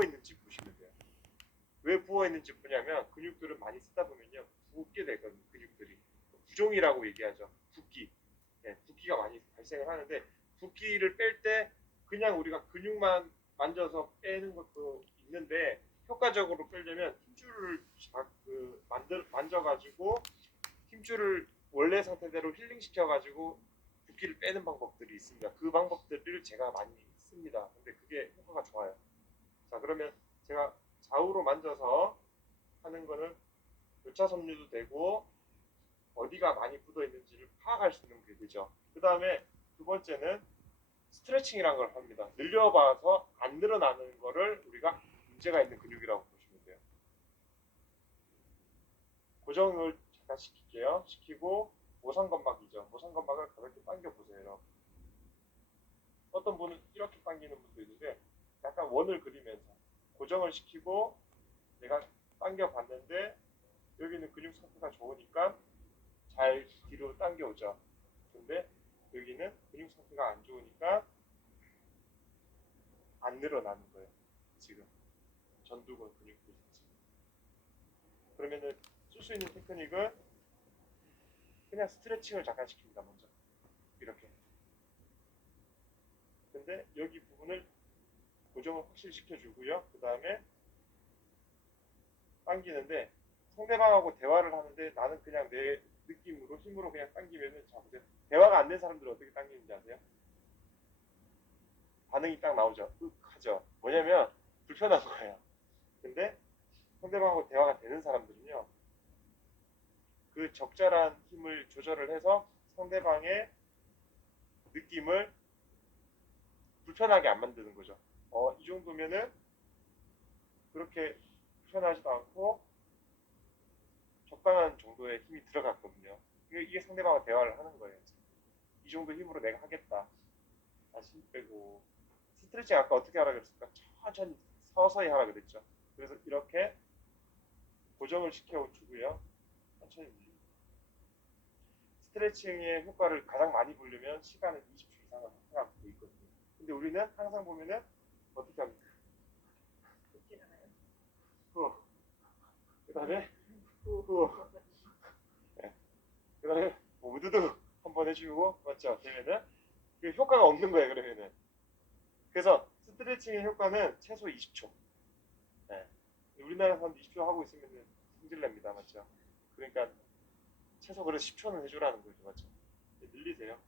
부어 있는지 보시면 돼요. 왜 부어 있는지 보냐면 근육들을 많이 쓰다 보면요 붓게 되거든요. 근육들이 부종이라고 얘기하죠. 붓기. 네, 붓기가 많이 발생을 하는데 붓기를 뺄 때 그냥 우리가 근육만 만져서 빼는 것도 있는데 효과적으로 빼려면 힘줄을 만져가지고 힘줄을 원래 상태대로 힐링시켜가지고 붓기를 빼는 방법들이 있습니다. 그 방법들을 제가 많이 씁니다. 근데 그게 효과가 좋아요. 자, 그러면 제가 좌우로 만져서 하는 거는 교차 섬유도 되고 어디가 많이 굳어 있는지를 파악할 수 있는 게 되죠. 그 다음에 두 번째는 스트레칭이라는 걸 합니다. 늘려봐서 안 늘어나는 거를 우리가 문제가 있는 근육이라고 보시면 돼요. 고정을 잠깐 시킬게요. 시키고 모상건막이죠. 모상건막을 가볍게 당겨보세요. 어떤 분은 이렇게 당기는 분도 있는데 약간 원을 그리면서 고정을 시키고 내가 당겨봤는데 여기는 근육 상태가 좋으니까 잘 뒤로 당겨오죠. 근데 여기는 근육 상태가 안 좋으니까 안 늘어나는 거예요. 지금 전두근 근육들 자체. 그러면은 쓸 수 있는 테크닉은 그냥 스트레칭을 잠깐 시킵니다. 먼저 이렇게. 근데 여기 부분을 고정을 확실히 시켜주고요. 그 다음에 당기는데 상대방하고 대화를 하는데 나는 그냥 내 느낌으로 힘으로 그냥 당기면은 자 보세요. 대화가 안 된 사람들은 어떻게 당기는지 아세요? 반응이 딱 나오죠. 하죠. 뭐냐면 불편한 거예요. 근데 상대방하고 대화가 되는 사람들은요. 그 적절한 힘을 조절을 해서 상대방의 느낌을 불편하게 안 만드는 거죠. 이 정도면은 그렇게 불편하지도 않고 적당한 정도의 힘이 들어갔거든요. 이게 상대방과 대화를 하는 거예요. 이 정도 힘으로 내가 하겠다. 다시 힘 빼고. 스트레칭 아까 어떻게 하라 그랬을까? 천천히 서서히 하라 그랬죠. 그래서 이렇게 고정을 시켜주고요. 천천히 밀리고. 스트레칭의 효과를 가장 많이 보려면 시간은 20초 이상은 생각하고 있거든요. 근데 우리는 항상 보면은 어떻게 합니까? 그 다음에 네. 그 다음에 우드도 한번 해주고 맞죠? 되면은 그 효과가 없는 거예요. 그러면은 그래서 스트레칭의 효과는 최소 20초. 네. 우리나라 사람 20초 하고 있으면 성질납니다. 맞죠? 그러니까 최소 그래서 10초는 해주라는 거죠. 맞죠? 네, 늘리세요.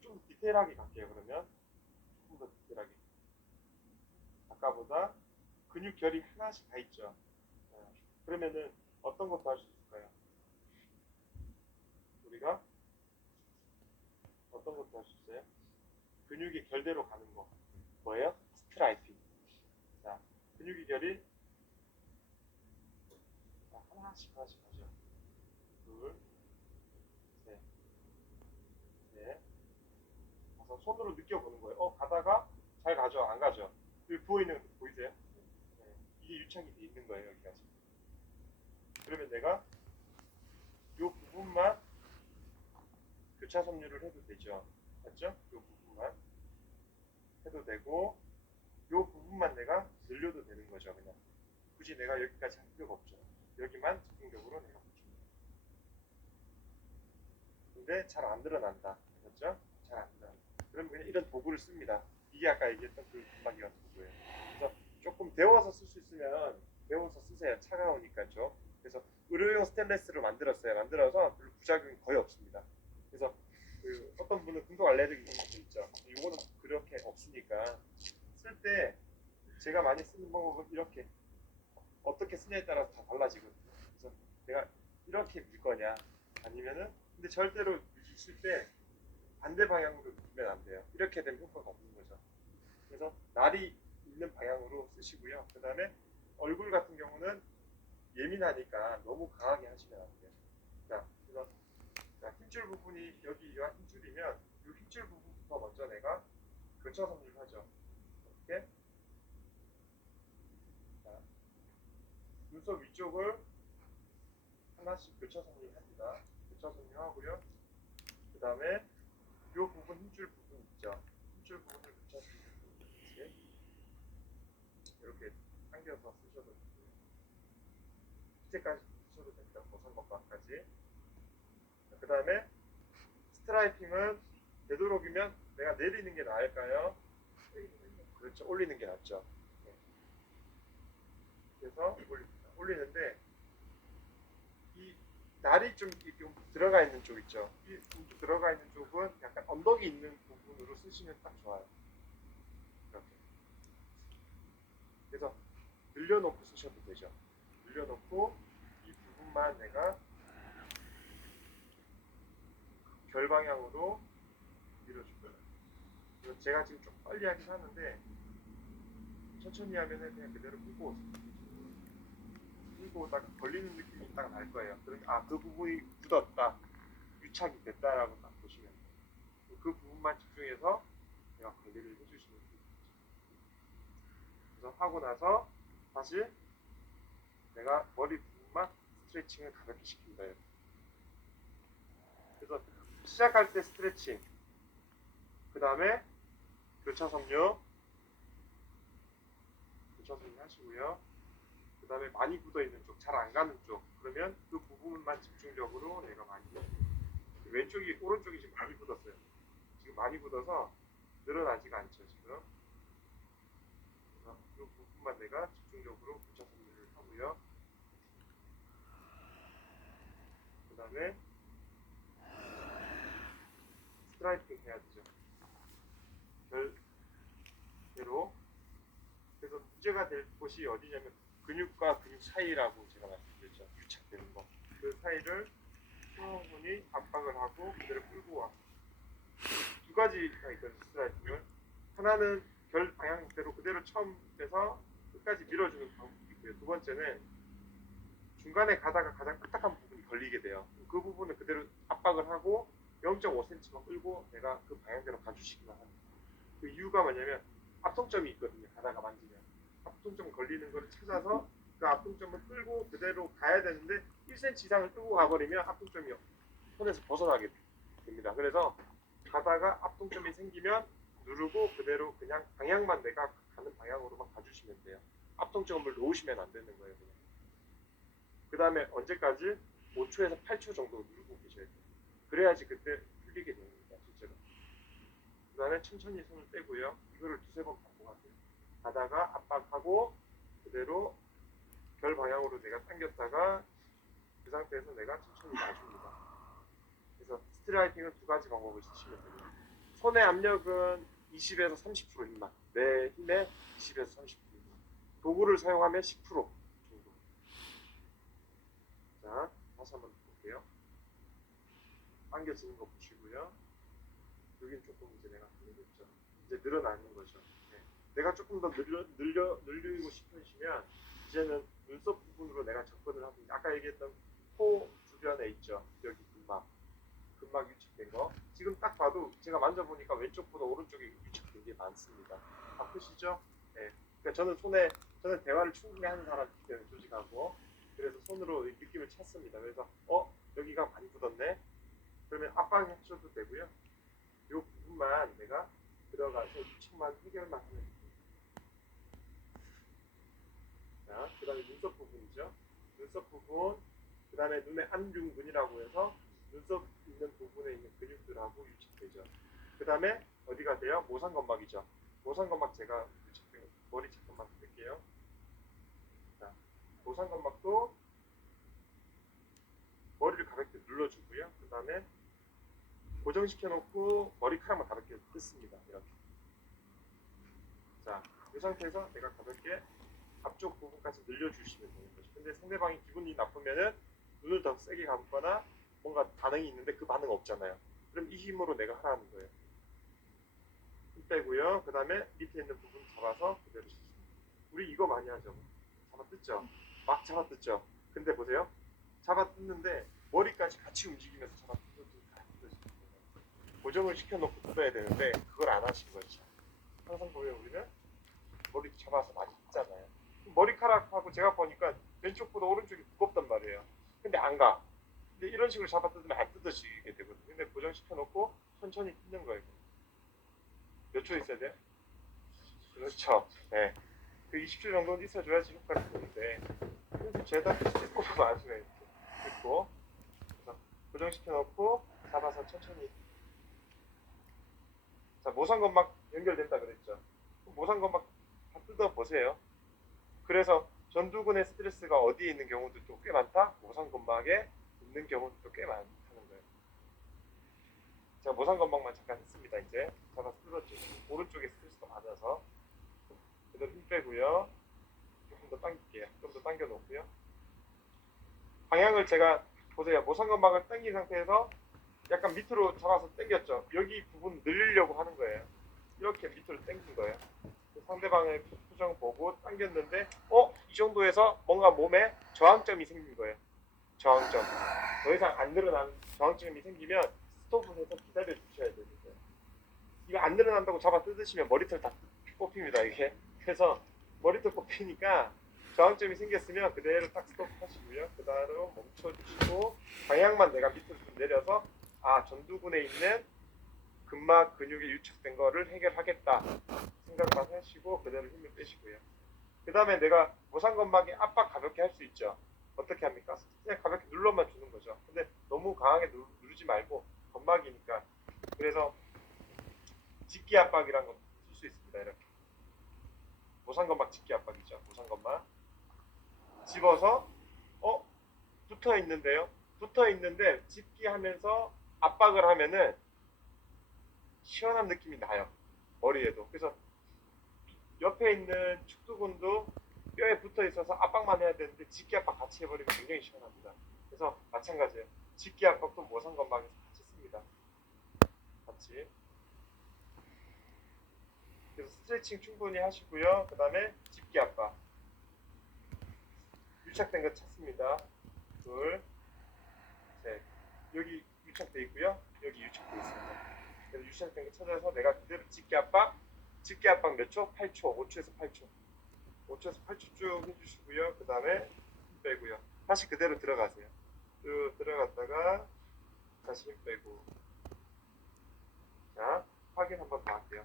좀 디테일하게 갈게요. 그러면 조금 더 디테일하게. 아까보다 근육 결이 하나씩 다 있죠. 네. 그러면은 어떤 것도 할 수 있을까요? 우리가 어떤 것도 할 수 있어요? 근육이 결대로 가는 거. 뭐예요? 스트라이핑. 자, 근육이 결이 하나씩 하죠. 둘, 셋, 넷, 다섯. 손으로 느껴보는 거예요. 가다가 잘 가죠? 안 가죠? 여기 부어있는 거 보이세요? 네. 이게 유착이 돼 있는 거예요. 여기까지. 그러면 내가 이 부분만 교차 섬유를 해도 되죠. 맞죠? 이 부분만 해도 되고 이 부분만 내가 늘려도 되는 거죠. 그냥 굳이 내가 여기까지 할 필요가 없죠. 여기만 집중적으로 내가 붙입니다. 근데 잘 안 드러난다. 맞죠? 잘 안 드러난다. 그럼 그냥 이런 도구를 씁니다. 이게 아까 얘기했던 그 금방이 같은 도구예요. 그래서 조금 데워서 쓸 수 있으면 데워서 쓰세요. 차가우니까죠. 그래서 의료용 스테인레스로 만들었어요. 만들어서 별로 부작용이 거의 없습니다. 그래서 그 어떤 분은 금속 알레르기 있는 분도 있죠. 이거는 그렇게 없으니까 쓸 때 제가 많이 쓰는 방법은 이렇게 어떻게 쓰냐에 따라서 다 달라지거든요. 그래서 내가 이렇게 밀 거냐 아니면은 근데 절대로 밀실 때 반대 방향으로 밀면 안 돼요. 이렇게 되면 효과가 없는 거죠. 그래서 날이 있는 방향으로 쓰시고요. 그 다음에 얼굴 같은 경우는 예민하니까 너무 강하게 하시면 안 돼요. 자, 그래서 힘줄 부분이 여기가 힘줄이면 이 힘줄 부분부터 먼저 내가 교차 섬유를 하죠. 어떻게? 자, 눈썹 위쪽을 하나씩 교차 섬유를 합니다. 교차 섬유 하고요. 그 다음에 이 부분 힘줄 부분 있죠. 힘줄 부분을 교차 섬유 같이 밑에까지 붙여도 됩니다. 보상건막까지. 그 다음에 스트라이핑은 되도록이면 내가 내리는 게 나을까요? 그렇죠. 올리는 게 낫죠. 네. 그래서 올립니다. 올리는데 이 날이 좀 들어가 있는 쪽 있죠. 이 들어가 있는 쪽은 약간 언덕이 있는 부분으로 쓰시면 딱 좋아요. 이렇게. 그래서 늘려놓고 쓰셔도 되죠. 늘려놓고 이 부분만 내가 결 방향으로 밀어줄 거예요. 제가 지금 좀 빨리 하긴 하는데 천천히 하면은 그냥 그대로 끌고 오세요. 끌고 오다가 걸리는 느낌이 딱 날 거예요. 그러면 그 부분이 굳었다, 유착이 됐다라고 딱 보시면 돼요. 그 부분만 집중해서 내가 관리를 해주시면 돼요. 그래서 하고 나서 다시 내가 머리 부분만 스트레칭을 가볍게 시킨 거예요. 그래서 시작할 때 스트레칭, 그 다음에 교차 섬유 하시고요. 그 다음에 많이 굳어 있는 쪽, 잘 안 가는 쪽, 그러면 그 부분만 집중적으로 내가 많이 왼쪽이 오른쪽이 지금 많이 굳었어요. 지금 많이 굳어서 늘어나지가 않죠 지금. 그래서 그 부분만 내가 집중적으로 교차 섬유를 하고요. 그 다음에 스트라이핑 해야 되죠. 별대로. 그래서 문제가 될 곳이 어디냐면 근육과 근육 사이라고 제가 말씀드렸죠. 유착되는 거. 그 사이를 충분히 압박을 하고 그대로 끌고 와. 두 가지가 있거든요. 스트라이핑을. 하나는 결 방향대로 그대로 처음에서 끝까지 밀어주는 방법이 있고요. 두 번째는 중간에 가다가 가장 딱딱한 부분이 걸리게 돼요. 그 부분을 그대로 압박을 하고 0.5cm만 끌고 내가 그 방향대로 가주시기만 합니다. 그 이유가 뭐냐면 합통점이 있거든요. 가다가 만지면 합통점 걸리는 걸 찾아서 그 합통점을 끌고 그대로 가야 되는데 1cm 이상을 끌고 가버리면 합통점이 손에서 벗어나게 됩니다. 그래서 가다가 합통점이 생기면 누르고 그대로 그냥 방향만 내가 가는 방향으로만 가주시면 돼요. 합통점을 놓으시면 안 되는 거예요. 그 다음에 언제까지? 5초에서 8초 정도 누르고 계셔야 돼요. 그래야지 그때 풀리게 됩니다. 실제로. 그 다음에 천천히 손을 빼고요. 이거를 두세 번 반복하세요. 가다가 압박하고 그대로 결 방향으로 내가 당겼다가 그 상태에서 내가 천천히 놔줍니다. 그래서 스트라이핑은 두 가지 방법을 쓰시면 됩니다. 손의 압력은 20에서 30% 힘만. 내 힘의 20에서 30% 힘만. 도구를 사용하면 10% 정도. 자, 다시 한번 볼게요. 당겨지는 거 보시고요. 여긴 조금 이제 내가 늘렸죠. 이제 늘어나는 거죠. 네. 내가 조금 더 늘리고 싶으시면 이제는 눈썹 부분으로 내가 접근을 하고 아까 얘기했던 코 주변에 있죠. 여기 근막 유착된 거. 지금 딱 봐도 제가 만져보니까 왼쪽보다 오른쪽에 유착된 게 많습니다. 아프시죠? 네. 그러니까 저는 대화를 충분히 하는 사람이기 때문에 조직하고 그래서 손으로 느낌을 찾습니다. 그래서 여기가 많이 굳었네. 그러면 압박해주셔도 되고요. 이 부분만 내가 들어가서 유착만 해결만 하면 됩니다. 자, 그 다음에 눈썹 부분이죠. 눈썹 부분, 그 다음에 눈의 안중근이라고 해서 눈썹 있는 부분에 있는 근육들하고 유착되죠. 그 다음에 어디가 돼요? 모상건막이죠. 모상건막 제가 머리 잠깐만 뺄게요. 자, 모상건막도 머리를 가볍게 눌러주고요. 그 다음에 고정시켜 놓고 머리카락만 가볍게 뜯습니다. 이렇게. 자, 이 상태에서 내가 가볍게 앞쪽 부분까지 늘려주시면 되는 거죠. 근데 상대방이 기분이 나쁘면은 눈을 더 세게 감거나 뭔가 반응이 있는데 그 반응 없잖아요. 그럼 이 힘으로 내가 하라는 거예요. 힘 빼고요. 그 다음에 밑에 있는 부분 잡아서 그대로 씻습니다. 우리 이거 많이 하죠. 잡아 뜯죠. 막 잡아 뜯죠. 근데 보세요. 잡아 뜯는데 머리까지 같이 움직이면서 잡아 뜯어주고 고정을 시켜놓고 뜯어야 되는데 그걸 안 하신 거죠. 항상 보면 우리는 머리 잡아서 많이 뜯잖아요. 머리카락하고 제가 보니까 왼쪽보다 오른쪽이 무겁단 말이에요. 근데 안 가. 근데 이런 식으로 잡아 뜯으면 안 뜯어지게 되거든요. 근데 고정시켜 놓고 천천히 뜯는 거예요. 몇 초 있어야 돼요? 그렇죠. 네. 그 20초 정도는 있어줘야지 효과가 되는데 이렇게 죄다 뜯고 마시면 이렇게 뜯고 그래서 고정시켜 놓고 잡아서 천천히. 자, 모상건막 연결된다 그랬죠. 모상건막 다 뜯어 보세요. 그래서 전두근의 스트레스가 어디에 있는 경우도 꽤 많다. 모상건막에 있는 경우도 꽤 많다는 거예요. 제가 모상건막만 잠깐 했습니다. 이제 잡아서 뜯었죠. 오른쪽에 스트레스가 많아서 그대로 힘 빼고요. 조금 더 당길게요. 좀 더 당겨 놓고요. 방향을 제가 보세요. 모상건막을 당긴 상태에서 약간 밑으로 잡아서 당겼죠. 여기 부분 늘리려고 하는 거예요. 이렇게 밑으로 당긴 거예요. 상대방의 표정 보고 당겼는데 이 정도에서 뭔가 몸에 저항점이 생긴 거예요. 저항점. 더 이상 안 늘어나는 저항점이 생기면 스톱을 해서 기다려 주셔야 되는데 이거 안 늘어난다고 잡아 뜯으시면 머리털 다 뽑힙니다. 이게. 그래서 머리털 뽑히니까 저항점이 생겼으면 그대로 딱 스톱 하시고요. 그 다음에 멈춰주시고 방향만 내가 밑으로 좀 내려서 전두근에 있는 근막 근육에 유착된 거를 해결하겠다 생각만 하시고 그대로 힘을 빼시고요. 그 다음에 내가 모상건막에 압박 가볍게 할 수 있죠. 어떻게 합니까? 그냥 가볍게 눌러만 주는 거죠. 근데 너무 강하게 누르지 말고 건막이니까. 그래서 직기 압박이란 거 쓸 수 있습니다. 이렇게 모상건막 직기 압박이죠. 모상건막 집어서 붙어 있는데요. 붙어 있는데 집기 하면서 압박을 하면은 시원한 느낌이 나요. 머리에도. 그래서 옆에 있는 축두근도 뼈에 붙어 있어서 압박만 해야 되는데 직기 압박 같이 해버리면 굉장히 시원합니다. 그래서 마찬가지예요. 직기 압박도 모상건막에서 같이 씁니다. 같이. 그래서 스트레칭 충분히 하시고요. 그 다음에 집기 압박. 유착된 거 찾습니다. 둘, 셋. 여기 유착돼 있고요. 여기 유착돼 있습니다. 그래서 유착된 거 찾아서 내가 그대로 집기 압박 몇 초? 8초. 5초에서 8초. 5초에서 8초 쭉 해주시고요. 그 다음에 힘 빼고요. 다시 그대로 들어가세요. 쭉 들어갔다가 다시 힘 빼고. 자, 확인 한번 더 할게요.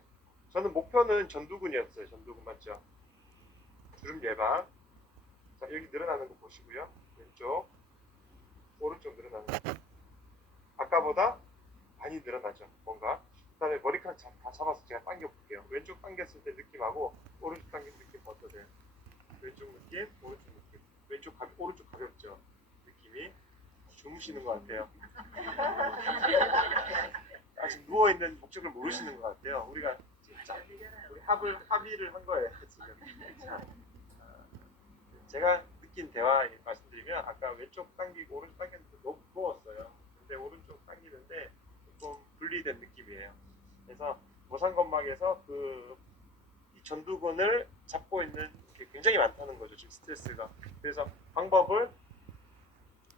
저는 목표는 전두근이었어요. 전두근 맞죠? 주름 예방. 자, 여기 늘어나는 거 보시고요. 왼쪽, 오른쪽 늘어나는 거. 아까보다 많이 늘어나죠. 뭔가. 그 다음에 머리카락 다 잡아서 제가 당겨 볼게요. 왼쪽 당겼을 때 느낌하고 오른쪽 당긴 느낌 어떠세요? 왼쪽 느낌, 오른쪽 느낌. 오른쪽 가볍죠? 느낌이. 주무시는 것 같아요. 아직 누워있는 목적을 모르시는 것 같아요. 우리가 진짜 우리 합의를 한 거예요. 지금. 자, 제가 느낀 대화 말씀드리면 아까 왼쪽 당기고 오른쪽 당겼는데 너무 무거웠어요. 근데 오른쪽 당기는데 조금 분리된 느낌이에요. 그래서 모상건막에서 이 전두근을 잡고 있는 게 굉장히 많다는 거죠. 지금 스트레스가. 그래서 방법을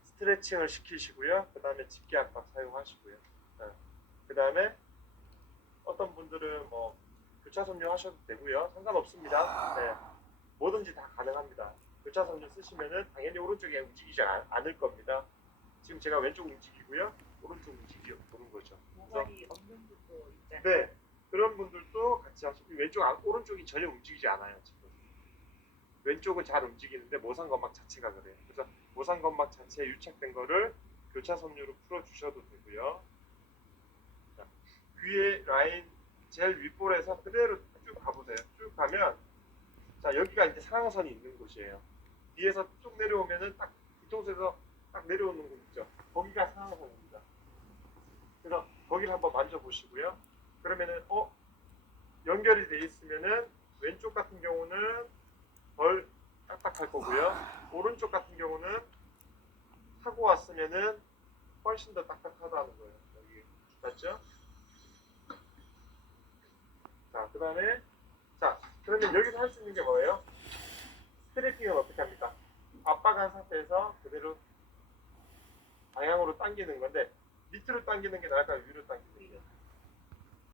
스트레칭을 시키시고요. 그 다음에 집게 압박 사용하시고요. 그 다음에 어떤 분들은 뭐 교차섬유 하셔도 되고요. 상관없습니다. 네. 뭐든지 다 가능합니다. 교차섬유 쓰시면은 당연히 오른쪽에 움직이지 않을 겁니다. 지금 제가 왼쪽 움직이고요. 오른쪽 움직이고 보는 거죠. 모발이 없는 분도 있잖아요. 네. 그런 분들도 같이 하시고 오른쪽이 전혀 움직이지 않아요. 지금. 왼쪽은 잘 움직이는데 모상건막 자체가 그래요. 그래서 모상건막 자체에 유착된 거를 교차섬유로 풀어주셔도 되고요. 자, 귀의 라인 제일 윗볼에서 그대로 쭉 가보세요. 쭉 가면 자 여기가 이제 상하선이 있는 곳이에요. 뒤에서 쭉 내려오면은 딱 뒤통수에서 딱 내려오는 곳 있죠. 거기가 상하선입니다. 그래서 거기를 한번 만져보시고요. 그러면은 연결이 돼 있으면은 왼쪽 같은 경우는 덜 딱딱할 거고요. 오른쪽 같은 경우는 하고 왔으면은 훨씬 더 딱딱하다는 거예요. 여기 맞죠? 자, 그 다음에 그러면 여기서 할 수 있는 게 뭐예요? 스트레칭은 어떻게 합니까? 압박한 상태에서 그대로 방향으로 당기는 건데 밑으로 당기는 게 나을까요? 위로 당기는 게?